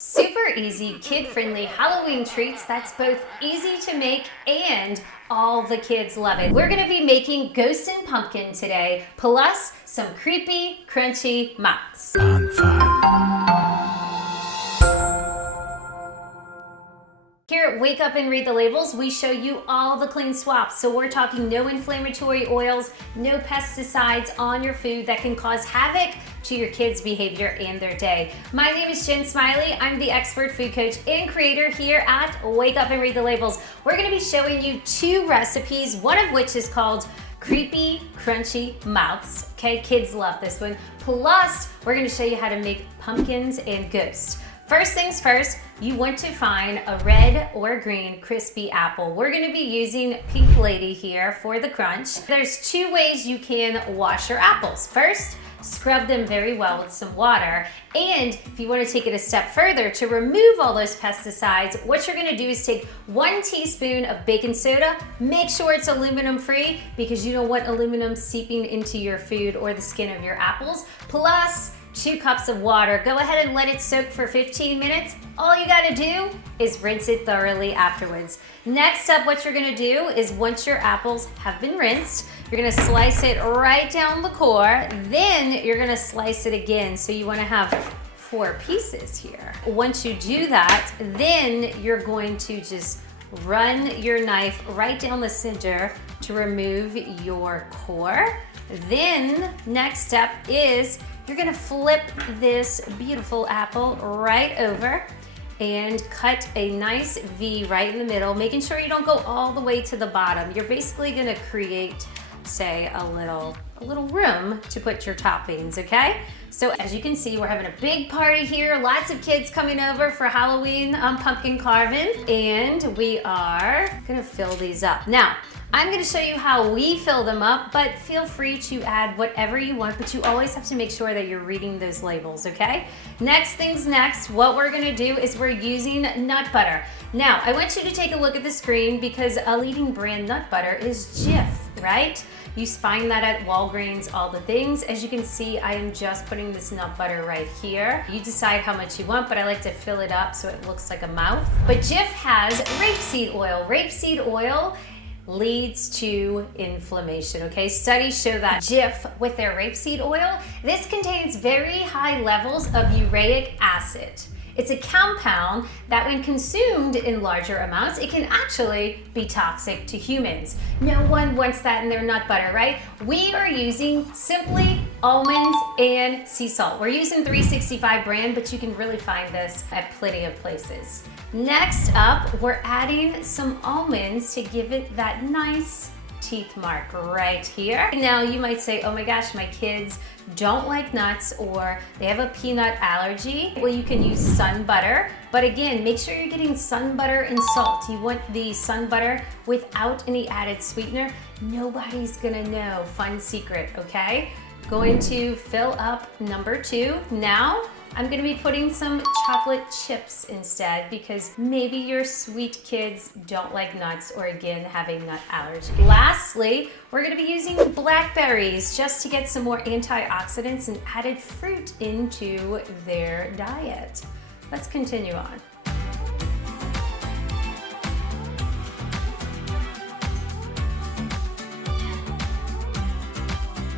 Super easy, kid-friendly Halloween treats that's both easy to make and all the kids love it. We're gonna be making ghost and pumpkin today, plus some creepy, crunchy mouths. On 5. Here at Wake Up and Read the Labels, we show you all the clean swaps. So we're talking no inflammatory oils, no pesticides on your food that can cause havoc to your kids' behavior and their day. My name is Jen Smiley. I'm the expert food coach and creator here at Wake Up and Read the Labels. We're gonna be showing you 2 recipes, one of which is called Creepy Crunchy Mouths. Okay, kids love this one. Plus, we're gonna show you how to make pumpkins and ghosts. First things first, you want to find a red or green crispy apple. We're gonna be using Pink Lady here for the crunch. There's 2 ways you can wash your apples. First, scrub them very well with some water. And if you wanna take it a step further to remove all those pesticides, what you're gonna do is take 1 teaspoon of baking soda, make sure it's aluminum free because you don't want aluminum seeping into your food or the skin of your apples, plus 2 cups of water. Go ahead and let it soak for 15 minutes. All you gotta do is rinse it thoroughly afterwards. Next up, what you're gonna do is once your apples have been rinsed, you're gonna slice it right down the core. Then you're gonna slice it again. So you wanna have 4 pieces here. Once you do that, then you're going to just run your knife right down the center to remove your core. Then next step is you're gonna flip this beautiful apple right over and cut a nice V right in the middle, making sure you don't go all the way to the bottom. You're basically gonna create, say, a little room to put your toppings, okay? So as you can see, we're having a big party here. Lots of kids coming over for Halloween pumpkin carving, and we are gonna fill these up. Now, I'm gonna show you how we fill them up, but feel free to add whatever you want, but you always have to make sure that you're reading those labels, okay? Next things next, what we're gonna do is we're using nut butter. Now, I want you to take a look at the screen because a leading brand nut butter is Jif, right? You find that at Walgreens, all the things. As you can see, I am just putting this nut butter right here. You decide how much you want, but I like to fill it up so it looks like a mouth. But Jif has rapeseed oil. Rapeseed oil leads to inflammation, okay? Studies show that Jif, with their rapeseed oil, this contains very high levels of uric acid. It's a compound that when consumed in larger amounts, it can actually be toxic to humans. No one wants that in their nut butter, right? We are using simply almonds and sea salt. We're using 365 brand, but you can really find this at plenty of places. Next up, we're adding some almonds to give it that nice teeth mark right here. Now you might say, oh my gosh, my kids don't like nuts or they have a peanut allergy. Well, you can use sun butter, but again, make sure you're getting sun butter and salt. You want the sun butter without any added sweetener. Nobody's gonna know. Fun secret, okay? Going to fill up number 2. Now, I'm gonna be putting some chocolate chips instead because maybe your sweet kids don't like nuts or again have a nut allergy. Lastly, we're gonna be using blackberries just to get some more antioxidants and added fruit into their diet. Let's continue on.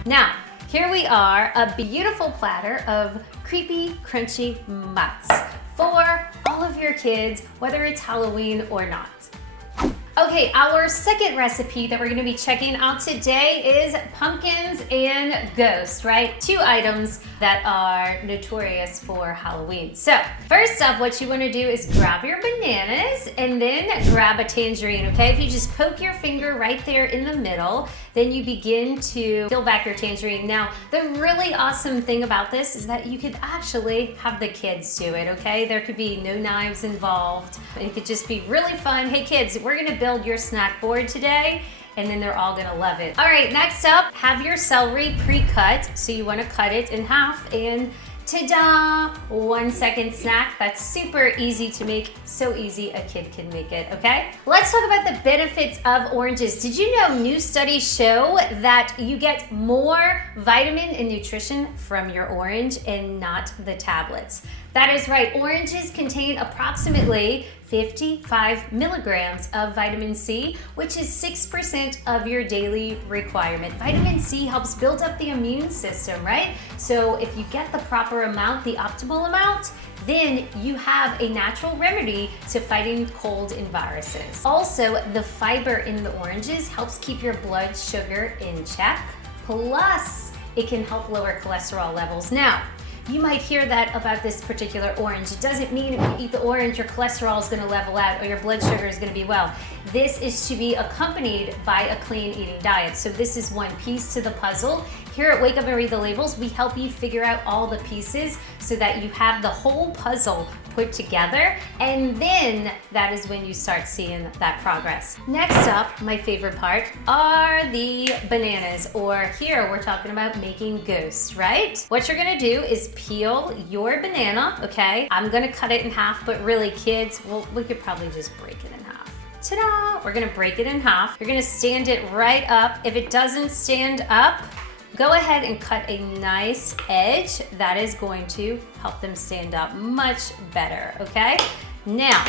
Now, here we are, a beautiful platter of creepy, crunchy mouths for all of your kids, whether it's Halloween or not. Okay, our second recipe that we're gonna be checking out today is pumpkins and ghosts, right? 2 items that are notorious for Halloween. So, first up, what you wanna do is grab your bananas and then grab a tangerine, okay? If you just poke your finger right there in the middle, then you begin to peel back your tangerine. Now, the really awesome thing about this is that you could actually have the kids do it, okay? There could be no knives involved. It could just be really fun. Hey kids, we're gonna build your snack board today, and then they're all gonna love it. All right, next up, have your celery pre-cut. So you wanna cut it in half and ta-da! 1-second snack. That's super easy to make, so easy a kid can make it, okay? Let's talk about the benefits of oranges. Did you know new studies show that you get more vitamin and nutrition from your orange and not the tablets? That is right. Oranges contain approximately 55 milligrams of vitamin C, which is 6% of your daily requirement. Vitamin C helps build up the immune system, right? So if you get the proper amount, the optimal amount, then you have a natural remedy to fighting cold and viruses. Also, the fiber in the oranges helps keep your blood sugar in check. Plus, it can help lower cholesterol levels. Now, you might hear that about this particular orange. It doesn't mean if you eat the orange, your cholesterol is going to level out or your blood sugar is going to be well. This is to be accompanied by a clean eating diet. So this is one piece to the puzzle. Here at Wake Up and Read the Labels, we help you figure out all the pieces so that you have the whole puzzle put together, and then that is when you start seeing that progress. Next up, my favorite part, are the bananas, or here we're talking about making ghosts, right? What you're gonna do is peel your banana, okay? I'm gonna cut it in half, but really kids, well, we could probably just break it in half. Ta-da! We're gonna break it in half. You're gonna stand it right up. If it doesn't stand up, go ahead and cut a nice edge. That is going to help them stand up much better, okay? Now,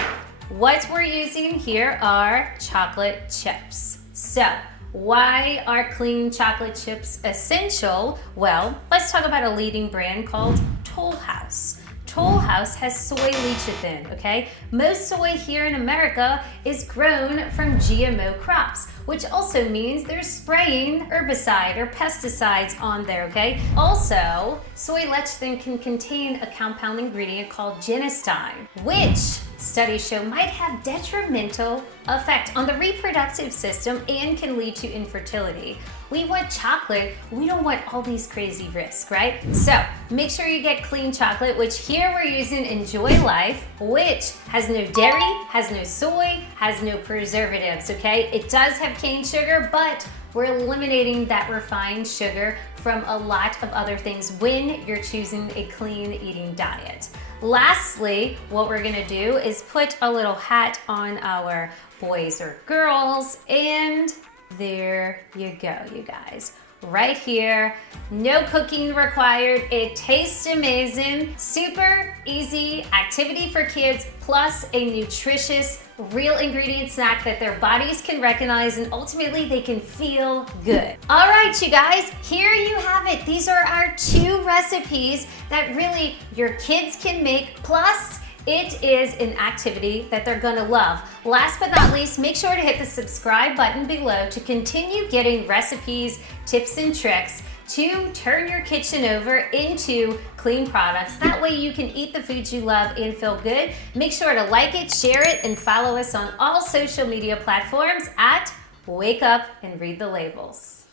what we're using here are chocolate chips. So, why are clean chocolate chips essential? Well, let's talk about a leading brand called Toll House. Toll House has soy lecithin, okay? Most soy here in America is grown from GMO crops, which also means they're spraying herbicide or pesticides on there, okay? Also, soy lecithin can contain a compound ingredient called genistein, which studies show might have detrimental effect on the reproductive system and can lead to infertility. We want chocolate, we don't want all these crazy risks, right? So make sure you get clean chocolate, which here we're using Enjoy Life, which has no dairy, has no soy, has no preservatives, okay? It does have cane sugar, but we're eliminating that refined sugar from a lot of other things when you're choosing a clean eating diet. Lastly, what we're gonna do is put a little hat on our boys or girls, and there you go, you guys. Right here, no cooking required. It tastes amazing. Super easy activity for kids, plus a nutritious, real ingredient snack that their bodies can recognize and ultimately they can feel good. All right, you guys, here you have it. These are our 2 recipes that really your kids can make, plus it is an activity that they're gonna love. Last but not least, make sure to hit the subscribe button below to continue getting recipes, tips, and tricks to turn your kitchen over into clean products. That way you can eat the foods you love and feel good. Make sure to like it, share it, and follow us on all social media platforms at Wake Up and Read the Labels.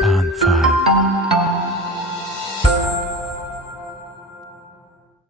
On 5.